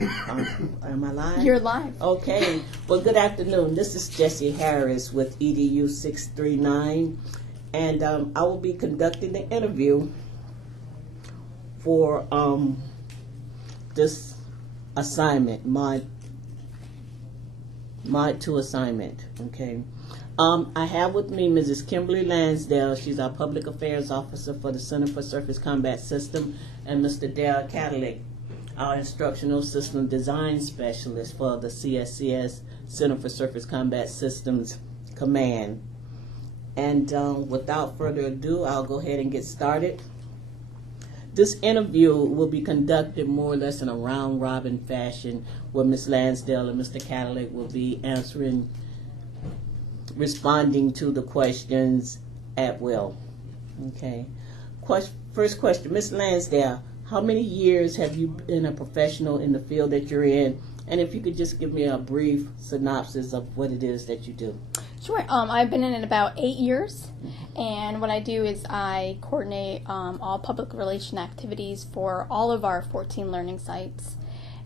Am I live? You're live. Okay. Well, good afternoon. This is Jessie Harris with EDU 639, and I will be conducting the interview for this assignment, Mod 2 assignment. Okay. I have with me Mrs. Kimberly Lansdale. She's our Public Affairs Officer for the Center for Surface Combat System, and Mr. Dale Cadillac, our Instructional System Design Specialist for the CSCS, Center for Surface Combat Systems Command. And without further ado, I'll go ahead and get started. This interview will be conducted more or less in a round-robin fashion, where Ms. Lansdale and Mr. Cadillac will be responding to the questions at will. Okay. First question, Ms. Lansdale, how many years have you been a professional in the field that you're in? And if you could just give me a brief synopsis of what it is that you do. Sure. I've been in it about 8 years, and what I do is I coordinate all public relation activities for all of our 14 learning sites,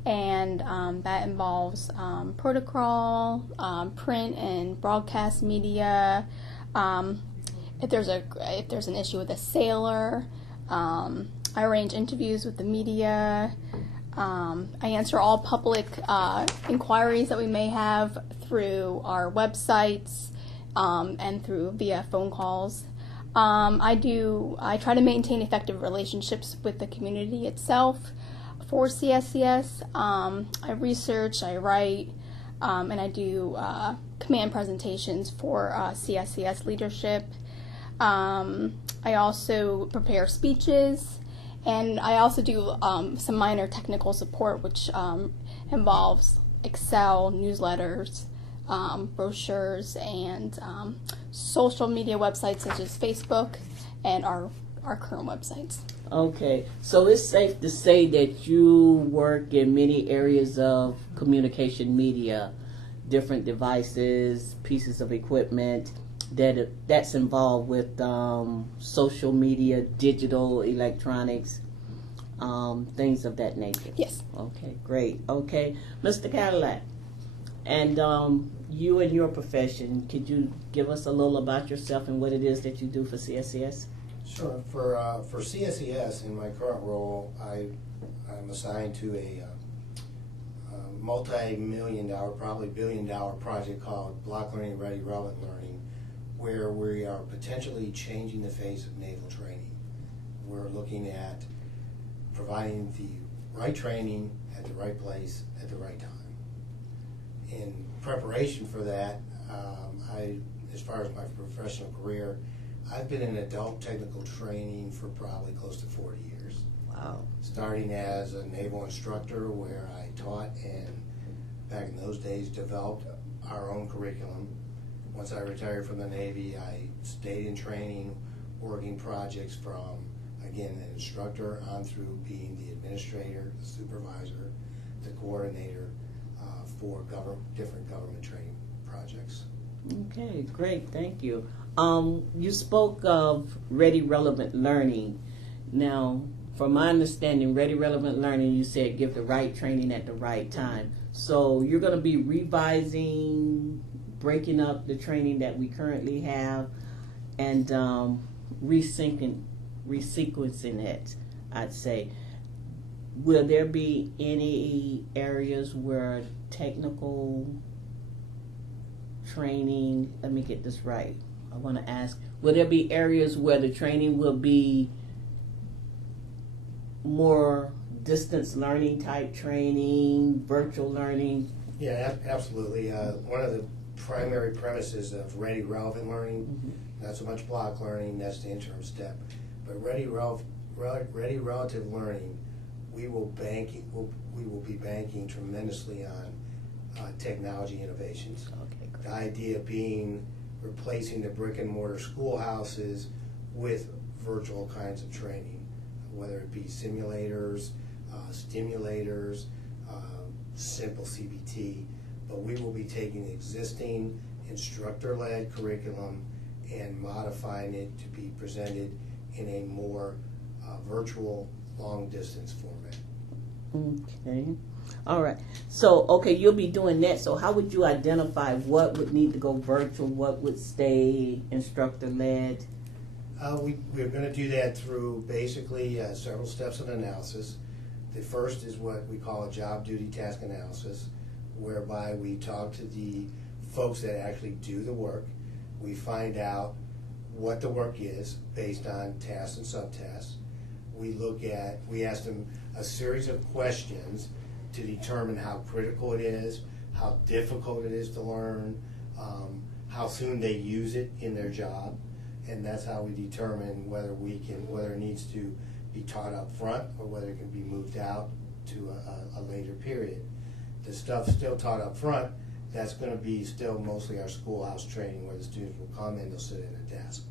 and that involves protocol, print and broadcast media. If there's an issue with a sailor, I arrange interviews with the media. I answer all public inquiries that we may have through our websites and via phone calls. I try to maintain effective relationships with the community itself for CSCS. I research, I write, and I do command presentations for CSCS leadership. I also prepare speeches. And I also do some minor technical support, which involves Excel, newsletters, brochures, and social media websites such as Facebook and our current websites. Okay, so it's safe to say that you work in many areas of communication media, different devices, pieces of equipment that's involved with social media, digital, electronics, things of that nature. Yes. Okay, great. Okay, Mr. Cadillac, and you and your profession, could you give us a little about yourself and what it is that you do for CSCS? Sure. For CSCS, in my current role, I'm assigned to a multi-million-dollar, probably billion-dollar project called Block Learning Ready Relevant Learning, where we are potentially changing the face of naval training. We're looking at providing the right training at the right place at the right time. In preparation for that, as far as my professional career, I've been in adult technical training for probably close to 40 years. Wow. Starting as a naval instructor where I taught and back in those days developed our own curriculum. Once I retired from the Navy, I stayed in training, working projects from, again, an instructor on through being the administrator, the supervisor, the coordinator for different government training projects. Okay, great, thank you. You spoke of Ready Relevant Learning. Now, from my understanding, Ready Relevant Learning, you said give the right training at the right time. So you're going to be revising, breaking up the training that we currently have, and resequencing it, I'd say. Will there be any areas where technical training, let me get this right, I want to ask, will there be areas where the training will be more distance learning type training, virtual learning? Yeah, absolutely. One of the primary premises of Ready Relevant Learning, not so much block learning, that's the interim step, but Ready Relative Learning, we will be banking tremendously on technology innovations. Okay, great. The idea being replacing the brick and mortar schoolhouses with virtual kinds of training, whether it be simulators, stimulators, simple CBT, but we will be taking existing instructor-led curriculum and modifying it to be presented in a more virtual long-distance format. Okay. All right. So, okay, you'll be doing that. So how would you identify what would need to go virtual, what would stay instructor-led? We're going to do that through basically several steps of analysis. The first is what we call a job duty task analysis, whereby we talk to the folks that actually do the work. We find out what the work is based on tasks and subtasks. We ask them a series of questions to determine how critical it is, how difficult it is to learn, how soon they use it in their job, and that's how we determine whether it needs to be taught up front or whether it can be moved out to a later period. The stuff still taught up front, that's going to be still mostly our schoolhouse training where the students will come and they'll sit in a desk.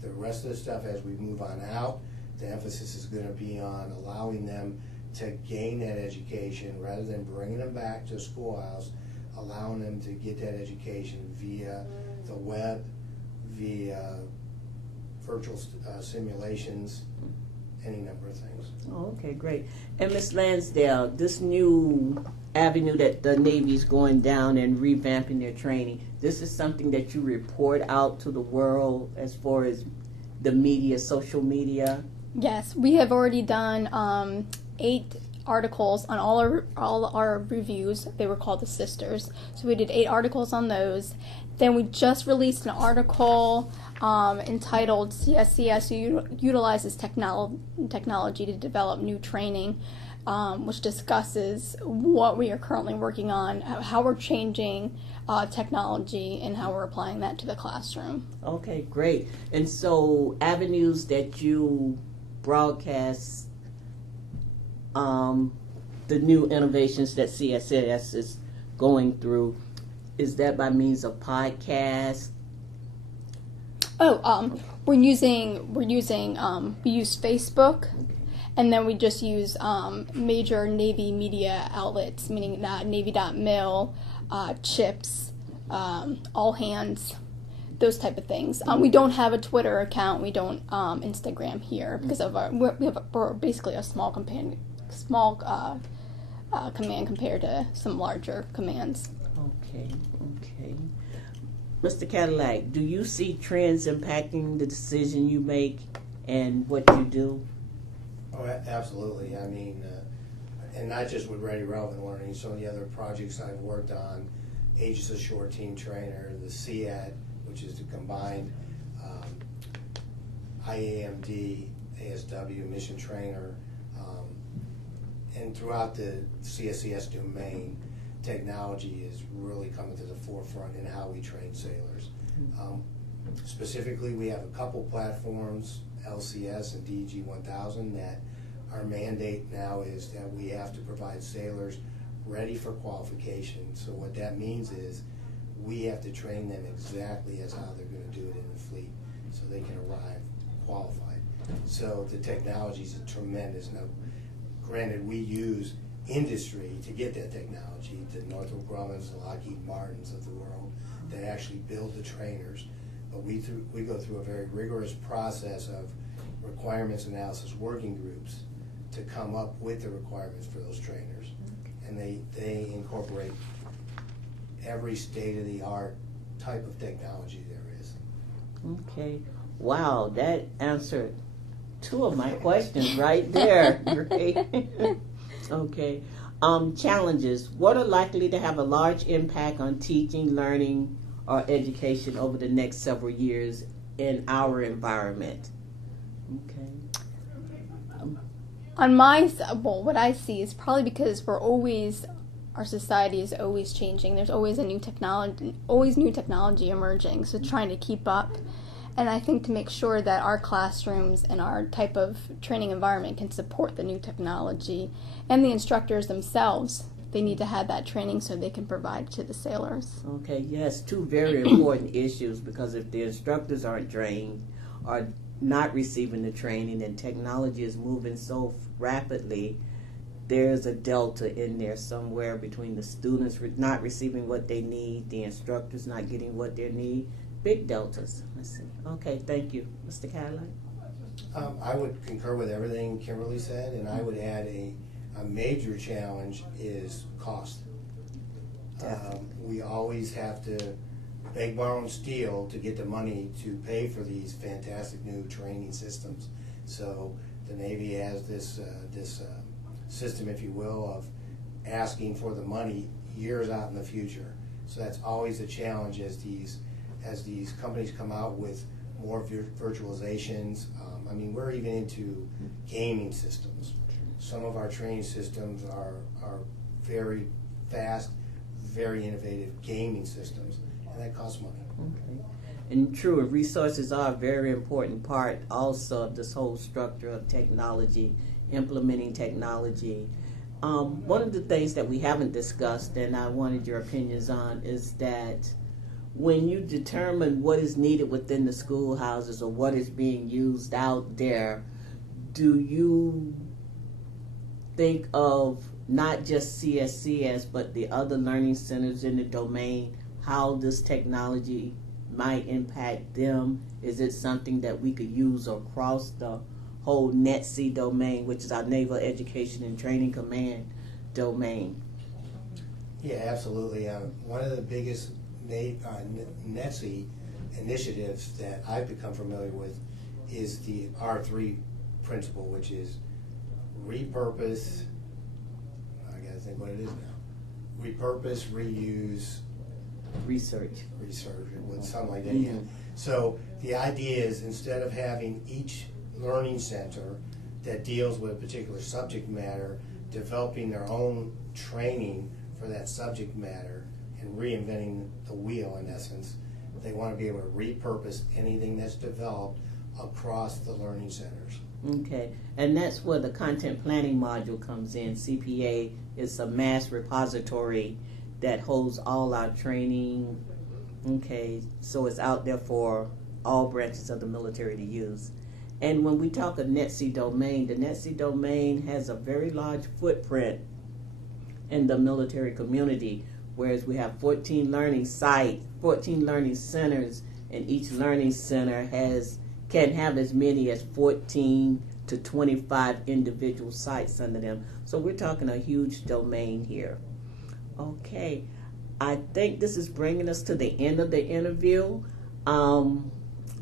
The rest of the stuff as we move on out, the emphasis is going to be on allowing them to gain that education rather than bringing them back to the schoolhouse, allowing them to get that education via the web, via virtual simulations, any number of things. Oh, okay, great. And Ms. Lansdale, this new avenue that the Navy's going down and revamping their training, this is something that you report out to the world as far as the media, social media? Yes, we have already done 8 articles on all our reviews. They were called the Sisters. So we did 8 articles on those. Then we just released an article entitled CSCS Utilizes Technology to Develop New Training, which discusses what we are currently working on, how we're changing technology, and how we're applying that to the classroom. Okay, great. And so avenues that you broadcast the new innovations that CSCS is going through, is that by means of podcasts? We use Facebook, and then we just use major Navy media outlets, meaning Navy.mil, CHIPS, All Hands, those type of things. We don't have a Twitter account. We don't Instagram here because of we're basically a small command compared to some larger commands. Okay. Mr. Cadillac, do you see trends impacting the decision you make and what you do? Oh, absolutely. I mean, and not just with Ready Relevant Learning, some of the other projects I've worked on, Aegis Ashore Team Trainer, the CAD, which is the combined IAMD, ASW Mission Trainer, and throughout the CSCS domain, technology is really coming to the forefront in how we train sailors. Specifically, we have a couple platforms, LCS and DG 1000, that our mandate now is that we have to provide sailors ready for qualification. So what that means is we have to train them exactly as how they're going to do it in the fleet so they can arrive qualified. So the technology is tremendous. Now, granted, we use industry to get that technology, the Northrop Grumman's, the Lockheed Martins of the world that actually build the trainers. But we go through a very rigorous process of requirements analysis working groups to come up with the requirements for those trainers. And they incorporate every state-of-the-art type of technology there is. Okay. Wow, that answered 2 of my questions right there. Great. Okay. Challenges. What are likely to have a large impact on teaching, learning, or education over the next several years in our environment? Okay. What I see is probably because our society is always changing. There's always new technology emerging, so trying to keep up. And I think to make sure that our classrooms and our type of training environment can support the new technology, and the instructors themselves, they need to have that training so they can provide to the sailors. Okay, yes, 2 very important issues, because if the instructors aren't trained or not receiving the training and technology is moving so rapidly, there's a delta in there somewhere between the students not receiving what they need, the instructors not getting what they need. Big deltas. Let's see. Okay, thank you. Mr. Cadillac? I would concur with everything Kimberly said, and I would add a A major challenge is cost. We always have to beg, borrow, and steal to get the money to pay for these fantastic new training systems. So the Navy has this system, if you will, of asking for the money years out in the future. So that's always a challenge as these companies come out with more virtualizations. I mean, we're even into gaming systems. Some of our training systems are very fast, very innovative gaming systems, and that costs money. Okay. And true, resources are a very important part also of this whole structure of technology, implementing technology. One of the things that we haven't discussed, and I wanted your opinions on, is that when you determine what is needed within the schoolhouses or what is being used out there, do you think of not just CSCS but the other learning centers in the domain, how this technology might impact them? Is it something that we could use across the whole NETC domain, which is our Naval Education and Training Command domain? Yeah, absolutely. One of the biggest NETC initiatives that I've become familiar with is the R3 principle, which is repurpose. I gotta think what it is now. Repurpose, reuse, research. It would sound like that. Mm-hmm. Yeah. So the idea is, instead of having each learning center that deals with a particular subject matter developing their own training for that subject matter and reinventing the wheel, in essence, they want to be able to repurpose anything that's developed across the learning centers. Okay, and that's where the content planning module comes in. CPA is a mass repository that holds all our training. Okay, so it's out there for all branches of the military to use. And when we talk of NETC domain, the NETC domain has a very large footprint in the military community, whereas we have 14 learning sites, 14 learning centers, and each learning center can have as many as 14 to 25 individual sites under them. So we're talking a huge domain here. Okay, I think this is bringing us to the end of the interview.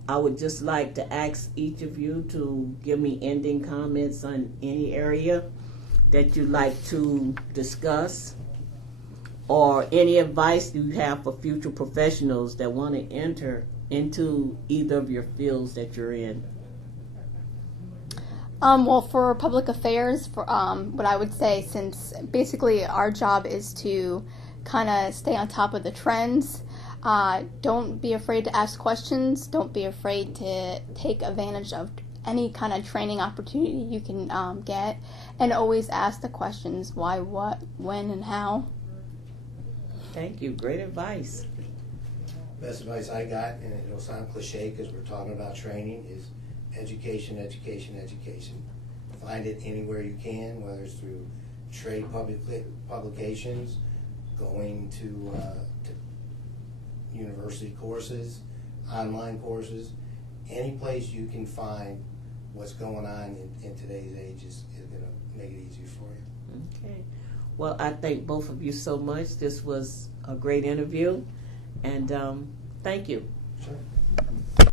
I would just like to ask each of you to give me ending comments on any area that you'd like to discuss, or any advice you have for future professionals that want to enter into either of your fields that you're in. Well, for public affairs, what I would say, since basically our job is to kind of stay on top of the trends, don't be afraid to ask questions. Don't be afraid to take advantage of any kind of training opportunity you can get, and always ask the questions: why, what, when, and how. Thank you. Great advice. Best advice I got, and it'll sound cliche because we're talking about training, is education, education, education. Find it anywhere you can, whether it's through trade publications, going to university courses, online courses. Any place you can find what's going on in today's age is going to make it easier for you. Okay. Well, I thank both of you so much. This was a great interview, and thank you.